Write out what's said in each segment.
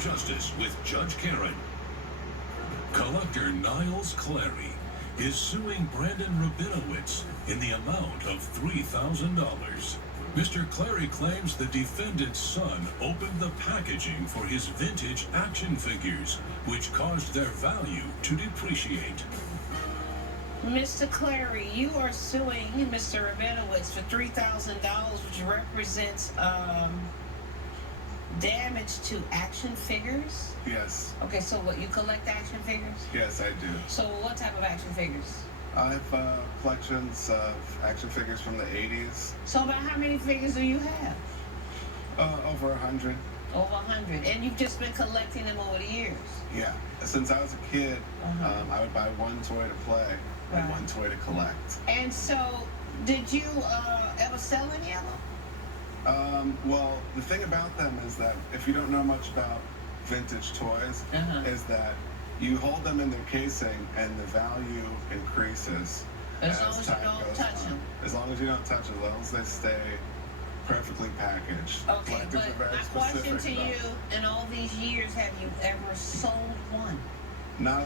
Justice with Judge Karen. Collector Niles Clary is suing Brandon Rabinowitz in the amount of $3,000. Mr. Clary claims the defendant's son opened the packaging for his vintage action figures, which caused their value to depreciate. Mr. Clary, you are suing Mr. Rabinowitz for $3,000, which represents damage to action figures? Yes. Okay, so what, you collect action figures? Yes, I do. So what type of action figures? I have collections of action figures from the 80s. So about how many figures do you have? Over 100. Over 100. And you've just been collecting them over the years? Yeah. Since I was a kid, I would buy one toy to play and one toy to collect. And so, did you ever sell any of them? Well, the thing about them is that if you don't know much about vintage toys, is that you hold them in their casing and the value increases as long as you don't touch them. As long as you don't touch them, as long as they stay perfectly packaged. Okay, but my question to you, in all these years, have you ever sold one? Not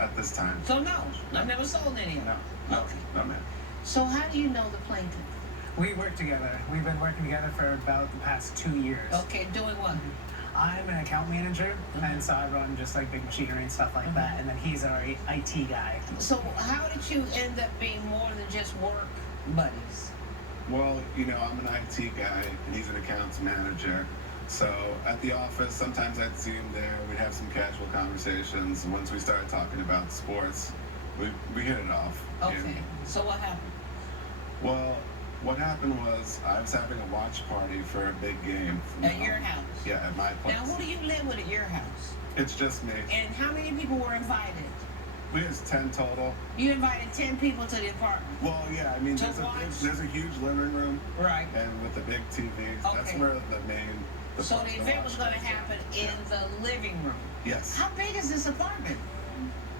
at this time. So no, I've never sold any of them. No, okay. No, ma'am. So how do you know the plaintiff? We work together. We've been working together for about the past 2 years. Okay, doing what? I'm an account manager, and so I run just like big machinery and stuff like that, and then he's our IT guy. So how did you end up being more than just work buddies? Well, you know, I'm an IT guy, and he's an accounts manager. So at the office, sometimes I'd see him there. We'd have some casual conversations. Once we started talking about sports, we hit it off. Okay, so what happened? Well, what happened was I was having a watch party for a big game. At your house? Yeah, at my place. Now, who do you live with at your house? It's just me. And how many people were invited? We had 10 total. You invited 10 people to the apartment? Well, yeah, I mean, there's a huge living room. Right. And with a big TV. Okay. That's where the main... So the event was going to happen in the living room? Yes. How big is this apartment?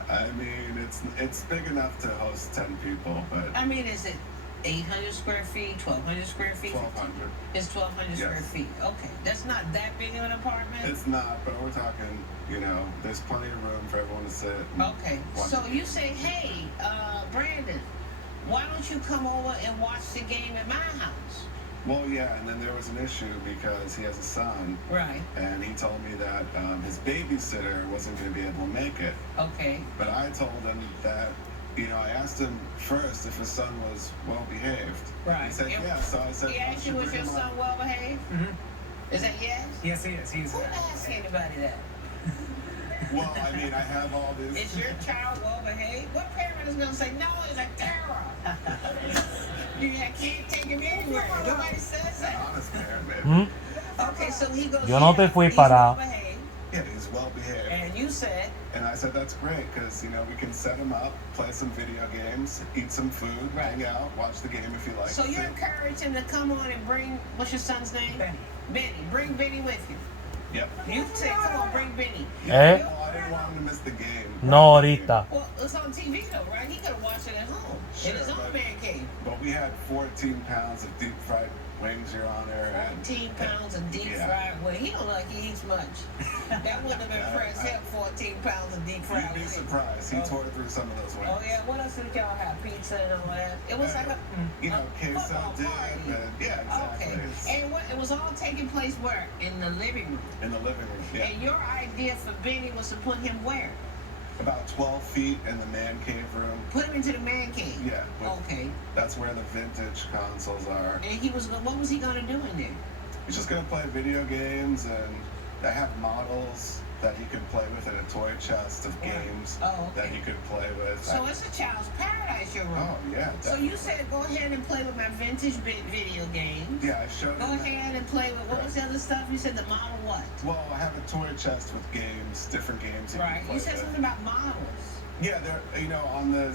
I mean, it's big enough to host 10 people, but... I mean, is it 800 square feet, 1,200 square feet? 1,200. It's 1,200 square feet. Okay. That's not that big of an apartment? It's not, but we're talking, you know, there's plenty of room for everyone to sit. Okay. So you say, hey, Brandon, why don't you come over and watch the game at my house? Well, yeah, and then there was an issue because he has a son. Right. And he told me that his babysitter wasn't going to be able to make it. Okay. But I told him that, you know, I asked him first if his son was well-behaved. Right. He said, yeah, so I said... He asked you, was your son well-behaved? Mm-hmm. Is that yes? Yes, he is. Who asked anybody that? Well, I mean, I have all this... Is your child well-behaved? What parent is going to say, no, he's a terror? You can't take him anywhere. Nobody says that. Honest parent, man. Okay, so he goes, Yo no te fui para... Yeah, he's well-behaved. And you said... And I said, that's great, because, you know, we can set him up, play some video games, eat some food, hang out, watch the game if he likes. So you encourage him to come on and bring, what's your son's name? Benny. Benny. Bring Benny with you. Yep. You said, come on, bring Benny. Eh? Well, I didn't want him to miss the game. No, ahorita. Well, it's on TV though, right? He could have watched it at home. Sure, in his own man cave. But we had 14 pounds of deep-fried wings, Your Honor. 14 pounds of deep-fried wings. He don't like he eats much. That wouldn't have impressed him, 14 pounds of deep-fried wings. You'd be surprised. He tore through some of those wings. Oh, yeah. What else did y'all have? Pizza and all that? It was like a... You know, queso dip. Yeah, exactly. Okay. And it was all taking place where? In the living room? In the living room, yeah. And your idea for Benny was to put him where? About 12 feet in the man cave room. Put him into the man cave? Yeah. Okay. That's where the vintage consoles are. And what was he going to do in there? He's just going to play video games, and I have models that he could play with in a toy chest of games that he could play with. So it's a child's paradise, your room. Oh, yeah. Definitely. So you said go ahead and play with my vintage video games. Yeah, I showed Go ahead and play with, what was the other stuff? You said the model what? Well, I have a toy chest with games, different games. Right. You said something about models. Yeah, there. You know, on the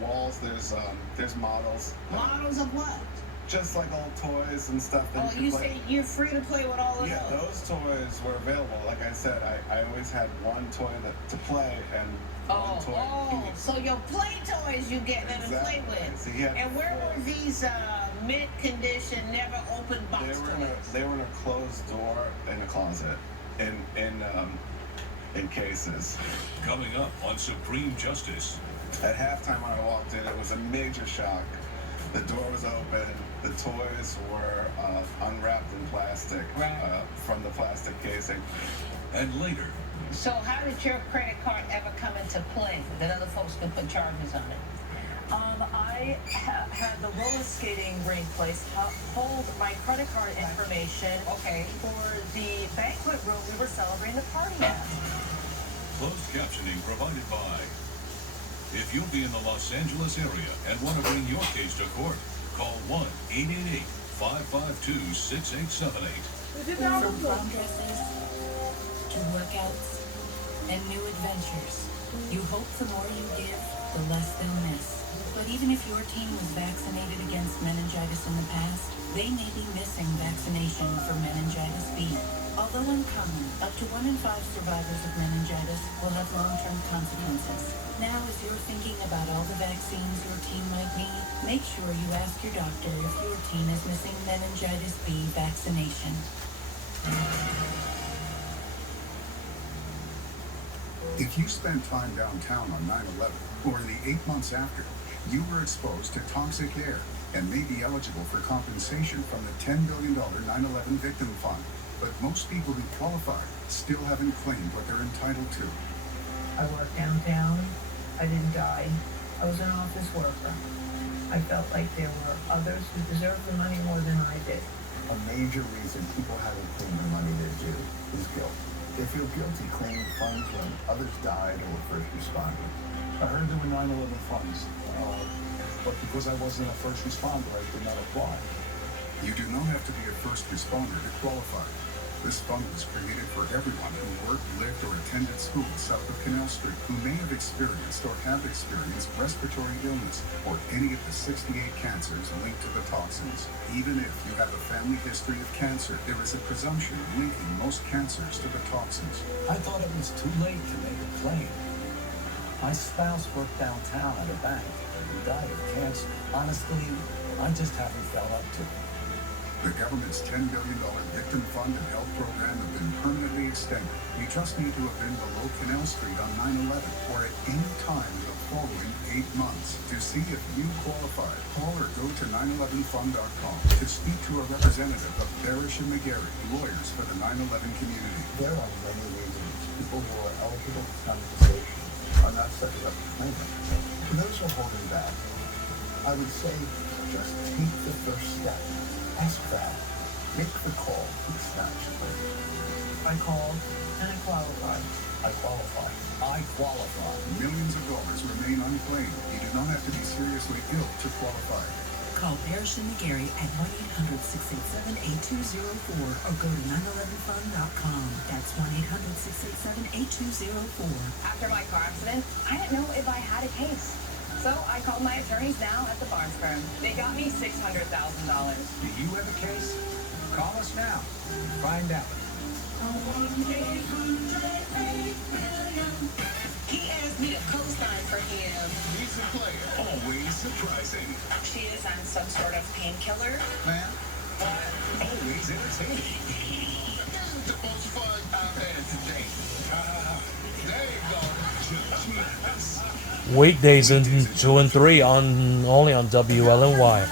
walls, there's models. Models of what? Just like old toys and stuff that you say you're free to play with all of those? Yeah, those toys were available. Like I said, I always had one toy to play and one toy to keep. So your play toys you get them to play with. So and where were these mint condition, never opened box toys? They were in a closed door in a closet. in cases. Coming up on Supreme Justice. At halftime when I walked in, it was a major shock. The door was open. The toys were unwrapped in plastic from the plastic casing. And later, So how did your credit card ever come into play that other folks could put charges on it? I had the roller skating rink place hold my credit card information Okay. for the banquet room we were celebrating the party at. closed captioning provided by. If you'll be in the Los Angeles area and want to bring your case to court, call 1-888-552-6878. From prom dresses to workouts and new adventures, you hope the more you give, the less they'll miss. But even if your teen was vaccinated against meningitis in the past, they may be missing vaccination for meningitis B. Although uncommon, up to 1 in 5 survivors of meningitis will have long-term consequences. Now, if you're thinking about all the vaccines your teen might need, make sure you ask your doctor if your teen is missing meningitis B vaccination. If you spent time downtown on 9/11 or in the 8 months after, you were exposed to toxic air and may be eligible for compensation from the $10 billion 9/11 Victim Fund. But most people who qualify still haven't claimed what they're entitled to. I worked downtown. I didn't die. I was an office worker. I felt like there were others who deserved the money more than I did. A major reason people haven't claimed the money they're due is guilt. They feel guilty claiming funds when others died or were first responders. I heard there were 9/11 funds, but because I wasn't a first responder, I did not apply. You do not have to be a first responder to qualify. This fund was created for everyone who worked, lived, or attended school south of Canal Street who may have experienced or have experienced respiratory illness or any of the 68 cancers linked to the toxins. Even if you have a family history of cancer, there is a presumption linking most cancers to the toxins. I thought it was too late to make a claim. My spouse worked downtown at a bank and died of cancer. Honestly, I just haven't felt up to it. The government's $10 billion Victim Fund and Health Program have been permanently extended. You just need to have been below Canal Street on 9/11 or at any time in the following 8 months. To see if you qualify, call or go to 911fund.com to speak to a representative of Barish and McGarry, lawyers for the 9/11 community. There are many reasons people who are eligible for compensation are not such a claimant. For those who are holding back, I would say just take the first step. Ask that. Make the call to the snatch list. I called and I qualified. I qualify. I qualify. Millions of dollars remain unclaimed. You do not have to be seriously ill to qualify. Call Barish and McGarry at 1-800-687-8204 or go to 911fund.com. That's 1-800-687-8204. After my car accident, I didn't know if I had a case. So I called my attorneys now at the Barnes firm. They got me $600,000. Do you have a case? Call us now. Find out. He asked me to co-sign for him. He's a player, always surprising. She is on some sort of painkiller. Man, always entertaining. This is the most fun I've had today. There you go. Genius. Weekdays in 2 and 3 only on WLNY.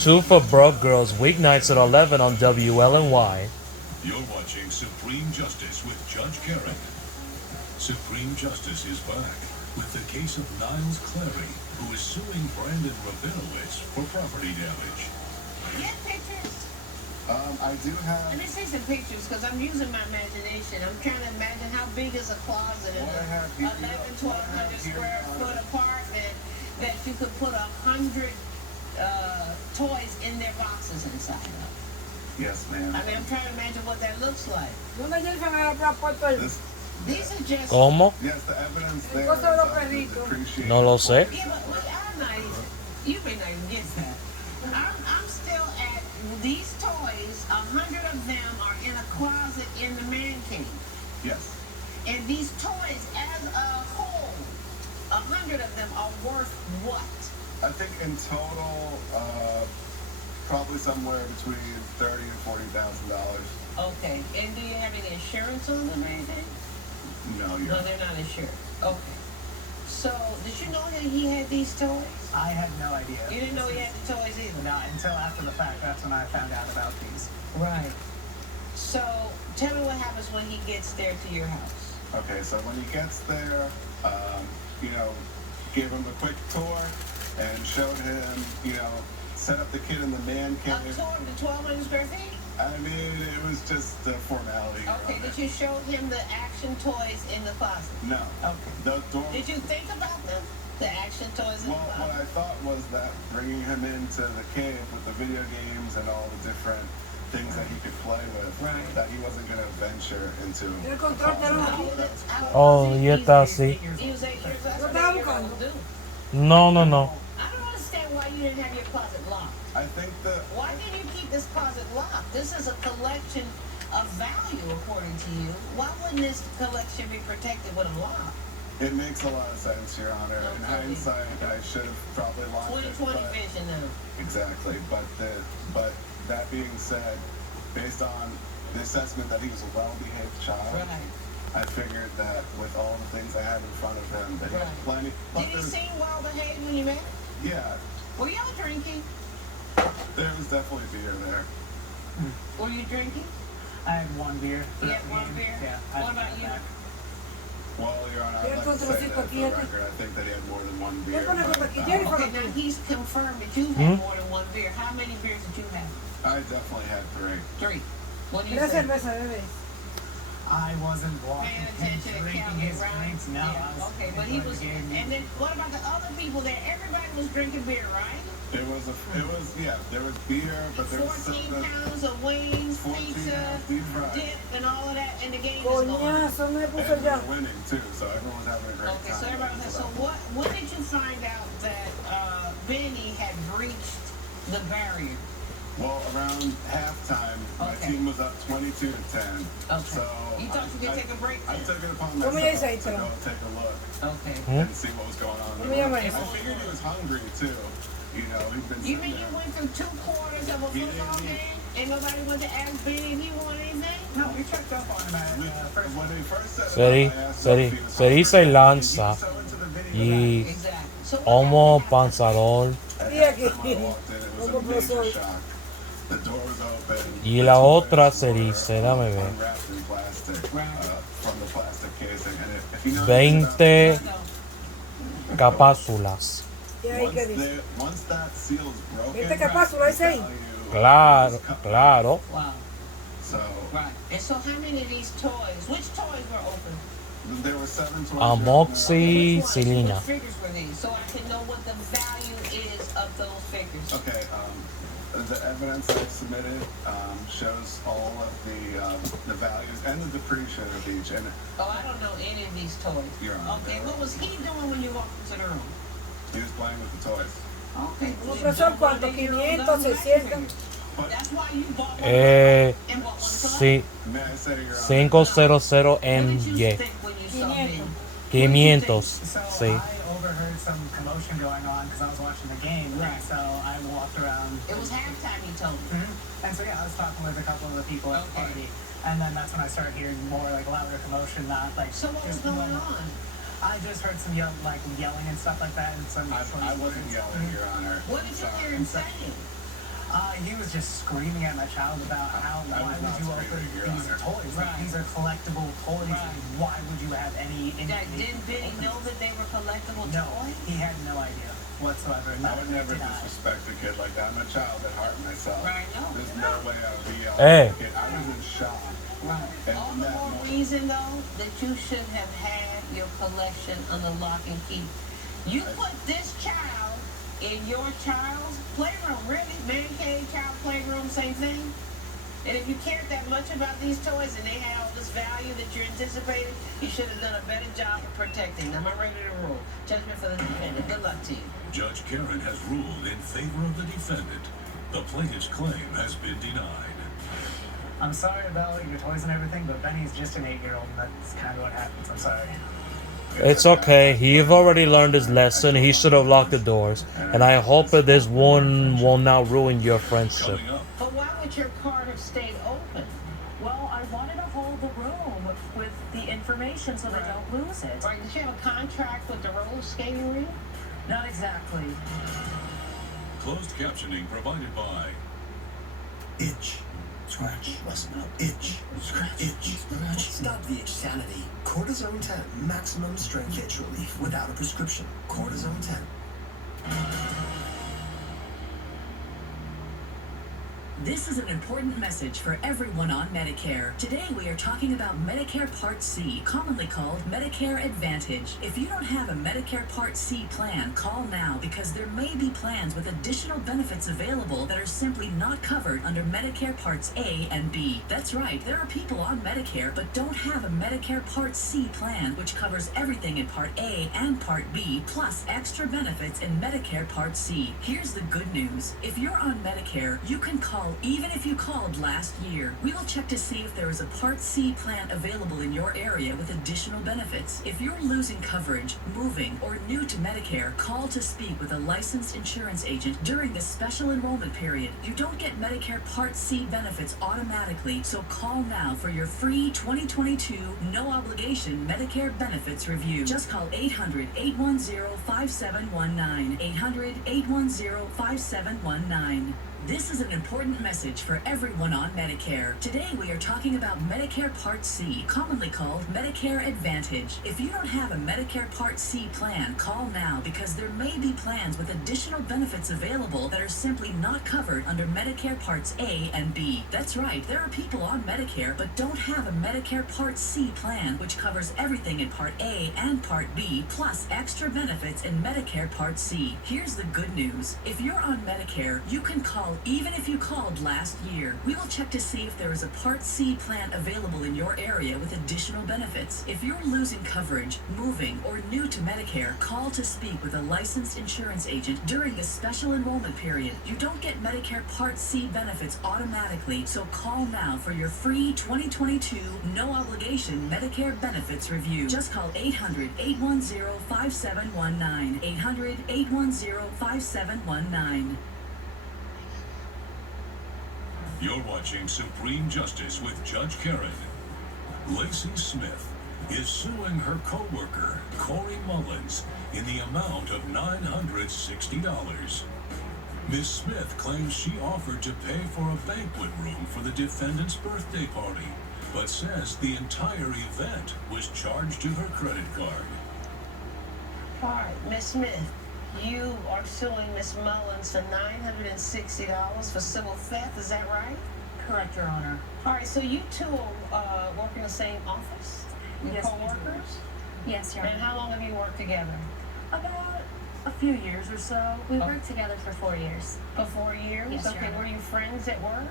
2 for Broke Girls, weeknights at 11 on WLNY. You're watching Supreme Justice with Judge Karen. Supreme Justice is back with the case of Niles Clary, who is suing Brandon Rabinowitz for property damage. You have pictures? I do have. Let me see some pictures because I'm using my imagination. I'm trying to imagine how big is a closet in What I have a here, 1,100 here, square foot apartment that you could put 100 toys in their boxes inside of. Yes, ma'am. I mean, I'm trying to imagine what that looks like. This, These are just. ¿Cómo? yes, the evidence there Cosa is lo of the perrito? depreciation. No lo sé. Yeah, but I'm not even. You may not even get that. I'm still at these toys. 100 of them are in a closet in the man cave. Yes. And these toys, as a whole, 100 of them are worth what? I think in total, probably somewhere between $30,000 and $40,000. Okay. And do you have any insurance on them or anything? No, No, you're. they're not insured. Okay. So, did you know that he had these toys? I had no idea. You didn't know he had the toys either? No, until after the fact. That's when I found out about these. Right. So, tell me what happens when he gets there to your house. Okay, so when he gets there, you know, gave him a quick tour and showed him, you know, set up the kid in the man A cave. tour of the 1,200 square feet? I mean, it was just a formality. Your Okay, Honor. did you show him the action toys in the closet? No. Okay. The door. Did you think about them? The action toys in Well, the what closet? I thought was that bringing him into the cave with the video games and all the different things that he could play with, Right. that he wasn't going to venture into. El the control closet. de How Oh, old is he? y está así. He was 8 years old. That's Yo what estaba 8-year-olds buscando. do. No, no, no. I don't understand why you didn't have your closet locked. I think that Why did you keep this closet locked? This is a collection of value, according to you. Why wouldn't this collection be protected with a lock? it makes a lot of sense, Your Honor. In Okay. hindsight, I should have probably locked it. 20/20 But vision now. exactly. But that being said, based on the assessment that he was a well-behaved child, Right. I figured that with all the things I had in front of him, that he had Right. plenty. But Did he there was- seem well behaved when you met him? yeah, Were y'all drinking? there was definitely beer there. Were you drinking? I had one beer. You had one beer? Yeah. What about you? Well, Your Honor, Tiene I'd like to say that controlcito for aquí, the aquí. record, I think that he had more than one beer. Tiene controlcito but, aquí. Jennifer. Okay, now he's confirmed that you've had more than one beer. How many beers did you have? I definitely had 3. 3. What do you Tres think? cervezas, bebé. I wasn't walking Paying and attention and drinking counting, his right? drinks. No, Yeah, I was okay, but he enjoying was. the game. And then what about the other people there? Everybody was drinking beer, right? Yeah, there was beer, but there was 14 soda, pounds of wings, 14 pizza, pounds deep fried. dip, and all of that, and the game is going. Coñazo, me And puso we ya. were winning too, so everyone was having a great Okay, time. so everybody was. So when did you find out that Benny had breached the barrier? Well, around halftime, my Okay. team was up 22-10. Okay. So You thought you could take a break I then? took it upon ¿Cómo myself ella dice to ahí, go take a look Okay. and see what was going on. ¿Cómo llama I eso? figured he was hungry too. You know, he'd been You sitting mean you there. went through 2 quarters of a He football didn't eat. game and nobody went to ask Benny if he wanted anything? No, we checked up on him at We- first. When he first said Se di- it, I asked se him di- if he was se dice hungry. lanza He was so into the video y Exactly. So what homo happened? panzador that Sí, every aquí. time I walked in, it was Como a major profesor. shock. The door was open. y la otra se dice, dame ver, Unwrapped in plastic, Right. from the plastic casing. And if you know 20 No. capásulas. ¿Y ahí qué dice? Once that seal is broken, ¿Viste qué pasó? Lo dice ahí. Claro, claro. Wow. So Right. And so how many of these toys, which toys were open? there were 7 toys. Amoxi- Which ones? Selena. Which figures were these? So I can know what the value is of those figures. Okay, the evidence I've submitted shows all of the values and the depreciation of each. And Oh, I don't know any of these toys. Your Honor. Okay, what was he doing when you walked into the room? he was playing with the toys. Okay. ¿Cómo que son cuántos? 500, 600. That's why you bought one and bought one to Sí, May I say, Your Honor? 500 What did you MY. think when you saw me? 500. So Sí. I overheard some commotion going on because I was watching the game. Right. So I walked around. It was halftime, he told me. And so yeah, I was talking with a couple of the people at the Okay. party. And then that's when I started hearing more like louder commotion, not like. So what was just going when- on? I just heard some yelling and stuff like that, and some. I wasn't yelling, Your Honor. What did you Sorry. hear him saying? He was just screaming at my child about how I why was would not you open screaming, Your these Honor. toys? Like, Right. these are collectible toys. Right. Why would you have any? Didn't Benny know that they were collectible No, toys? he had no idea whatsoever. I would never disrespect a kid like that. I'm a child at heart myself. Right, no. There's no way I would be yelling Hey. at a kid. I was in shock. Right. And All from the that more moment- reason, though, that you should have had your collection under lock and key. You put this child in your child's playroom, really? Man cave, child playroom, same thing? And if you cared that much about these toys and they had all this value that you anticipated, you should have done a better job of protecting them. I'm ready to rule. Judgment for the defendant. Good luck to you. Judge Karen has ruled in favor of the defendant. The plaintiff's claim has been denied. I'm sorry about your toys and everything, but Benny's just an 8-year-old, and that's kind of what happens. I'm sorry. It's okay. He've already learned his lesson. He should have locked the doors. And I hope that this one will not ruin your friendship. Coming up, But why would your card have stayed open? Why the information so they don't lose it. Right, did you have a contract with the roller skating rink? Not exactly. Closed captioning provided by Itch. Scratch. Listen up. Itch. Scratch. Itch. Scratch. Stop the itch sanity. Cortisone 10. Maximum strength itch relief without a prescription. Cortisone 10. This is an important message for everyone on Medicare. Today we are talking about Medicare Part C, commonly called Medicare Advantage. If you don't have a Medicare Part C plan, call now because there may be plans with additional benefits available that are simply not covered under Medicare Parts A and B. That's right, there are people on Medicare but don't have a Medicare Part C plan, which covers everything in Part A and Part B, plus extra benefits in Medicare Part C. Here's the good news. If you're on Medicare, you can call even if you called last year. We will check to see if there is a Part C plan available in your area with additional benefits. If you're losing coverage, moving, or new to Medicare, call to speak with a licensed insurance agent during the special enrollment period. You don't get Medicare Part C benefits automatically, so call now for your free 2022 no-obligation Medicare benefits review. Just call 800-810-5719. 800-810-5719. This is an important message for everyone on Medicare. Today we are talking about Medicare Part C, commonly called Medicare Advantage. If you don't have a Medicare Part C plan, call now because there may be plans with additional benefits available that are simply not covered under Medicare Parts A and B. That's right, there are people on Medicare but don't have a Medicare Part C plan, which covers everything in Part A and Part B, plus extra benefits in Medicare Part C. Here's the good news. If you're on Medicare, you can call even if you called last year. We will check to see if there is a Part C plan available in your area with additional benefits. If you're losing coverage, moving, or new to Medicare, call to speak with a licensed insurance agent during the special enrollment period. You don't get Medicare Part C benefits automatically, so call now for your free 2022 no-obligation Medicare benefits review. Just call 800-810-5719. 800-810-5719. You're watching Supreme Justice with Judge Karen. Lacey Smith is suing her co-worker, Corey Mullins, in the amount of $960. Ms. Smith claims she offered to pay for a banquet room for the defendant's birthday party, but says the entire event was charged to her credit card. All right, Ms. Smith, you are suing Ms. Mullins for $960 for civil theft, is that right? Correct, Your Honor. All right, so you two work in the same office? Yes, co-workers? Yes, Your And Honor. how long have you worked together? About a few years or so. We worked together for 4 years. For 4 years? Yes, Your Okay, Honor. were you friends at work?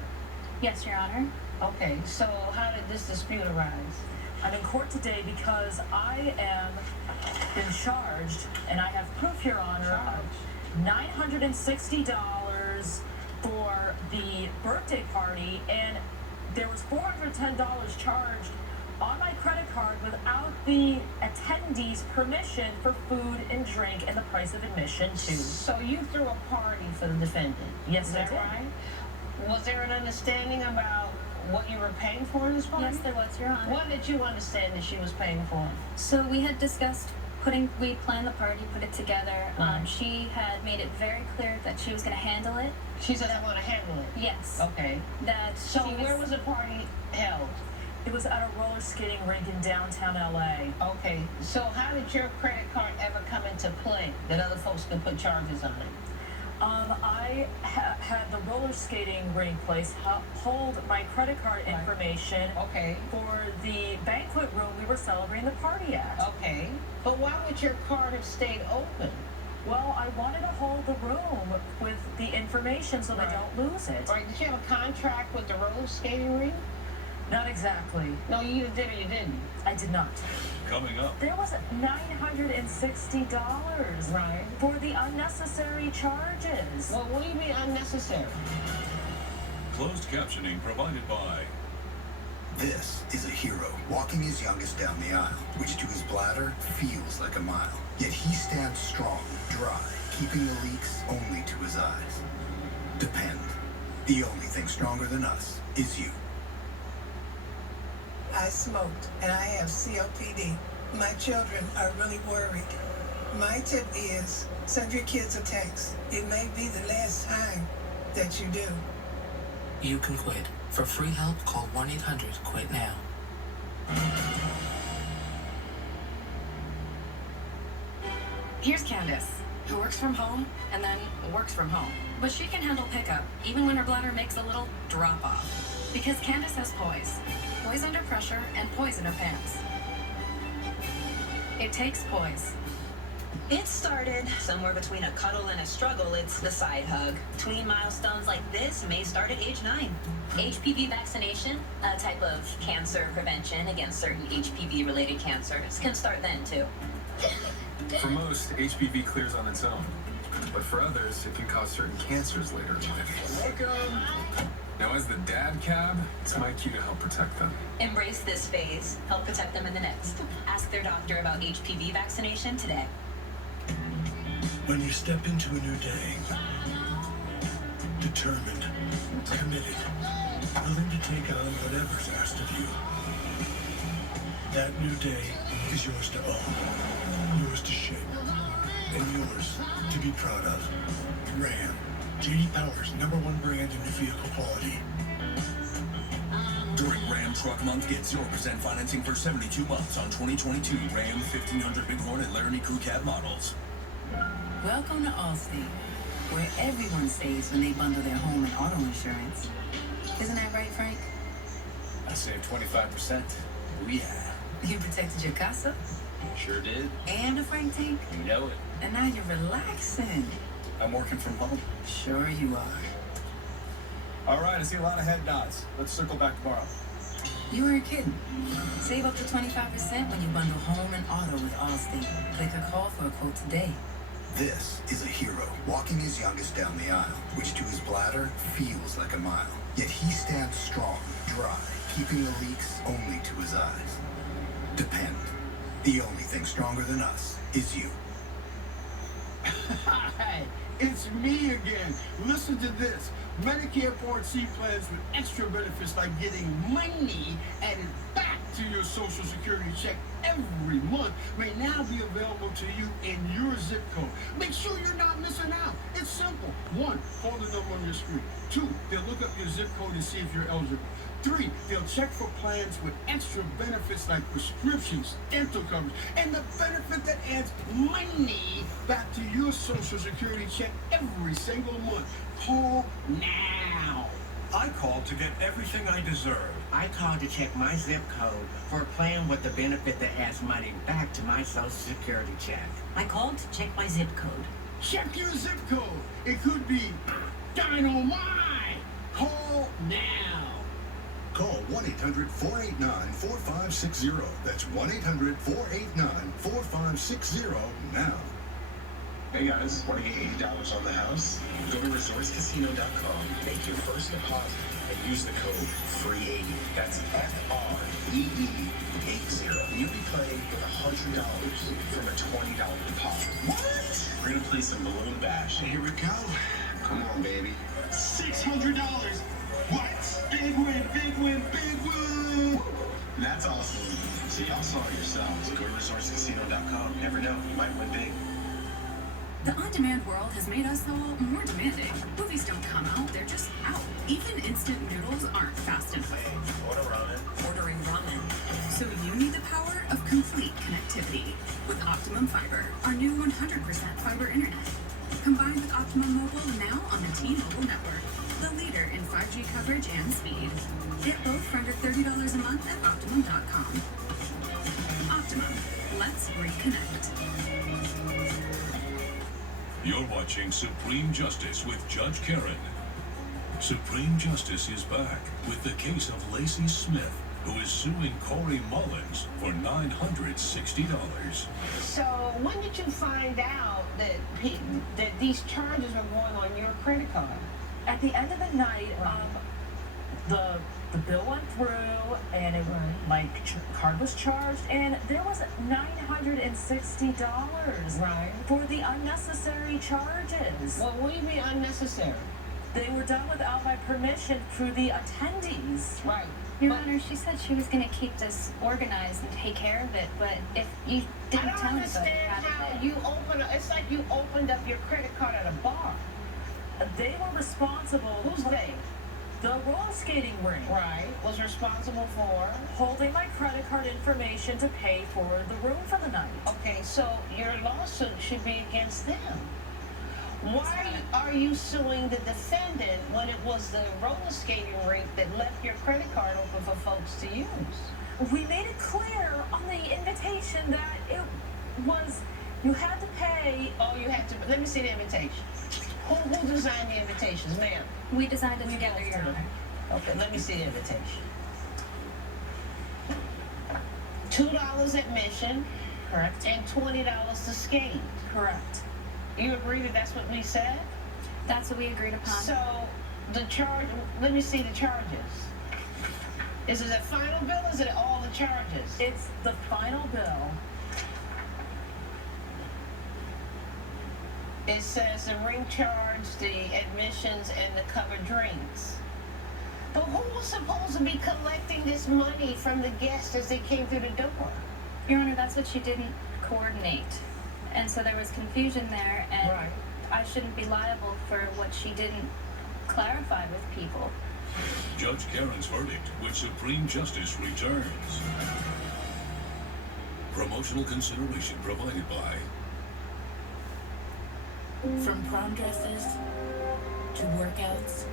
Yes, Your Honor. Okay, so how did this dispute arise? I'm in court today because I am been charged, and I have proof, Your Honor, of $960 for the birthday party, and there was $410 charged on my credit card without the attendee's permission for food and drink and the price of admission too. So you threw a party for the defendant? Yes, is I that did. right? Was there an understanding about what you were paying for in this party? Yes, there was, Your Honor. What did you understand that she was paying for? So we had discussed we planned the party, put it together. She had made it very clear that she was going to handle it. She said, I want to handle it? Yes. Okay. That So she where was the party held? It was at a roller skating rink in downtown LA. Okay. So how did your credit card ever come into play that other folks could put charges on it? I had the roller skating rink place hold my credit card information for the banquet room we were celebrating the party at. Okay. But why would your card have stayed open? Well, I wanted to hold the room with the information so they don't lose it. Right. Did you have a contract with the roller skating rink? Not exactly. No, you either did or you didn't. I did not. Coming up. There was $960 for the unnecessary charges. Well, what do you mean unnecessary? Closed captioning provided by This is a hero walking his youngest down the aisle, which to his bladder feels like a mile. Yet he stands strong, dry, keeping the leaks only to his eyes. Depend. The only thing stronger than us is you. I smoked and I have COPD. My children are really worried. My tip is send your kids a text. It may be the last time that you do. You can quit. For free help, call 1-800-QUIT NOW. Here's Candace, who works from home and then works from home. But she can handle pickup, even when her bladder makes a little drop-off. Because Candace has poise. Poise under pressure and poise in her pants. It takes poise. It started somewhere between a cuddle and a struggle. It's the side hug. Tween milestones like this may start at age 9. HPV vaccination, a type of cancer prevention against certain HPV-related cancers, can start then too. For most, HPV clears on its own. But for others, it can cause certain cancers later in life. Welcome! Now, as the dad cab, it's my cue to help protect them. Embrace this phase. Help protect them in the next. Ask their doctor about HPV vaccination today. When you step into a new day, determined, committed, willing to take on whatever's asked of you, that new day is yours to own, yours to shape, and yours to be proud of. Ram, J.D. Power's #1 brand in new vehicle quality. During Ram Truck Month, get 0% financing for 72 months on 2022 Ram 1500 Bighorn and Laramie Crew Cab models. Welcome to Allstate, where everyone saves when they bundle their home and auto insurance. Isn't that right, Frank? I saved 25%. Oh yeah. You protected your casa Sure did. and a Frank tank, You know it. and now you're relaxing. I'm working from home. Sure you are. All right, I see a lot of head nods. Let's circle back tomorrow. You weren't kidding. Save up to 25% when you bundle home and auto with Allstate. Click or call for a quote today. This is a hero walking his youngest down the aisle, which to his bladder feels like a mile. Yet he stands strong, dry, keeping the leaks only to his eyes. Depend. The only thing stronger than us is you. Hi, it's me again. Listen to this. Medicare Part C plans with extra benefits like getting money added back to your Social Security check every month may now be available to you in your zip code. Make sure you're not missing out. It's simple. 1, call the number on your screen. 2, they'll look up your zip code and see if you're eligible. 3, they'll check for plans with extra benefits like prescriptions, dental coverage, and the benefit that adds money back to your Social Security check every single month. Call now. I called to get everything I deserve. I called to check my zip code for a plan with the benefit that adds money back to my Social Security check. I called to check my zip code. Check your zip code. It could be dynamite. Call now. Call 1-800-489-4560. That's 1-800-489-4560 now. Hey guys, want to get $80 on the house? Go to resortscasino.com, make your first deposit, and use the code FREE80. That's FREE80. You'll be playing with $100 from a $20 deposit. What? We're gonna play some Balloon Bash. Here we go. Come on, baby. $600. What? Big win, big win, big win. That's awesome. So y'all saw it yourselves. Go to resortscasino.com. Never know, you might win big. The on-demand world has made us all more demanding. Movies don't come out, they're just out. Even instant noodles aren't fast and quick. Order ramen. Ordering ramen. So you need the power of complete connectivity. With Optimum Fiber, our new 100% fiber internet. Combined with Optimum Mobile now on the T-Mobile network. The leader in 5G coverage and speed. Get both for under $30 a month at Optimum.com. Optimum. Let's reconnect. You're watching Supreme Justice with Judge Karen. Supreme Justice is back with the case of Lacey Smith, who is suing Corey Mullins for $960. So when did you find out that these charges are going on your credit card? At the end of the night, the bill went through, and my card was charged, and there was $960 for the unnecessary charges. Well, what do you mean unnecessary? They were done without my permission through the attendees. Right. Your Honor, she said she was going to keep this organized and take care of it, but if you didn't I tell don't anybody understand how you it's like you opened up your credit card at a bar. They were responsible. Who's they? The roller skating rink. Right. Was responsible for holding my credit card information to pay for the room for the night. Okay, so your lawsuit should be against them. Why are you suing the defendant when it was the roller skating rink that left your credit card open for folks to use? We made it clear on the invitation that it was, you had to pay. Oh, you had to. Let me see the invitation. Who designed the invitations, ma'am? We designed it together, Your Honor. Okay, let me see the invitation. $2 admission. Correct. And $20 to skate. Correct. You agree that that's what we said? That's what we agreed upon. So, the charge, let me see the charges. Is it a final bill or is it all the charges? It's the final bill. It says the ring charge, the admissions, and the covered drinks. But who was supposed to be collecting this money from the guests as they came through the door? Your Honor, that's what she didn't coordinate. And so there was confusion there, and right. I shouldn't be liable for what she didn't clarify with people. Judge Karen's verdict, which Supreme Justice returns. Promotional consideration provided by... From prom dresses to workouts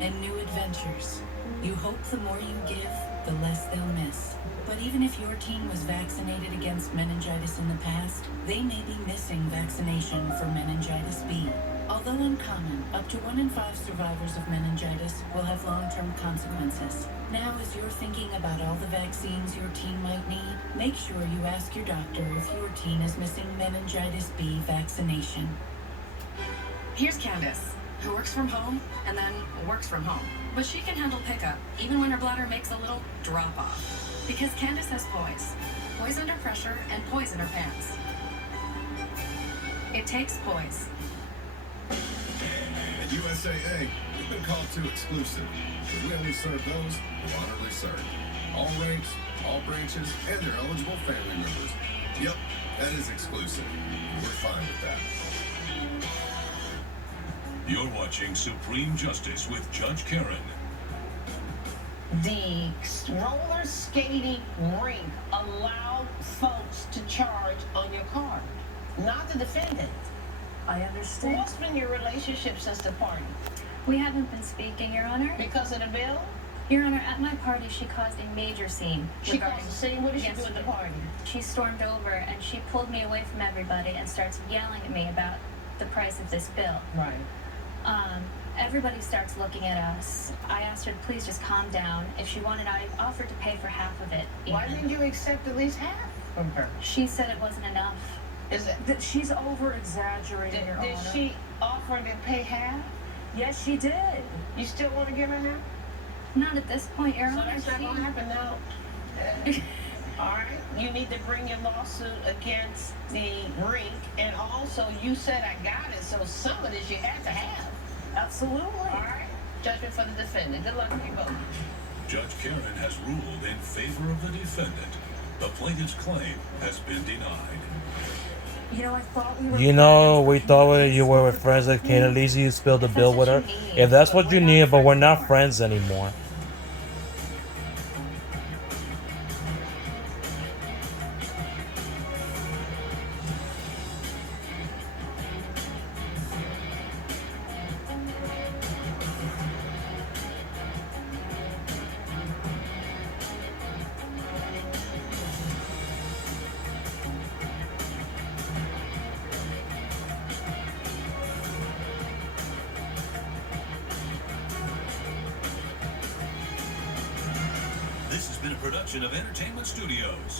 and new adventures, you hope the more you give, the less they'll miss. But even if your teen was vaccinated against meningitis in the past, they may be missing vaccination for meningitis B. Although uncommon, up to 1 in 5 survivors of meningitis will have long-term consequences. Now, as you're thinking about all the vaccines your teen might need, make sure you ask your doctor if your teen is missing meningitis B vaccination. Here's Candace, who works from home and then works from home. But she can handle pickup, even when her bladder makes a little drop-off. Because Candace has poise. Poise under pressure and poise in her pants. It takes poise. At USAA, we've been called to exclusive. But we only serve those who honorably serve. All ranks, all branches, and their eligible family members. Yep, that is exclusive. We're fine with that. You're watching Supreme Justice with Judge Karen. The roller skating rink allowed folks to charge on your card, not the defendant. I understand. What's been your relationship since the party? We haven't been speaking, Your Honor. Because of the bill? Your Honor, at my party, she caused a major scene. She caused a scene? What did she do at the party? She stormed over and she pulled me away from everybody and starts yelling at me about the price of this bill. Right. Everybody starts looking at us. I asked her to please just calm down. If she wanted, I offered to pay for half of it. Why didn't you accept at least half from her? She said it wasn't enough. Is it that she's over-exaggerating, Your Honor? Did she offer to pay half? Yes, she did. You still want to give her half? Not at this point, Your Honor. So that's not going to happen now. All right. You need to bring your lawsuit against the rink. And also, you said I got it, so some of this you had to have. Absolutely. All right. Judgment for the defendant. Good luck to you both. Judge Karen has ruled in favor of the defendant. The plaintiff's claim has been denied. You know, I thought we were... You know, we thought you were with friends like Candace. You spilled the bill with her. If that's what you need, but we're not friends anymore. This has been a production of Entertainment Studios.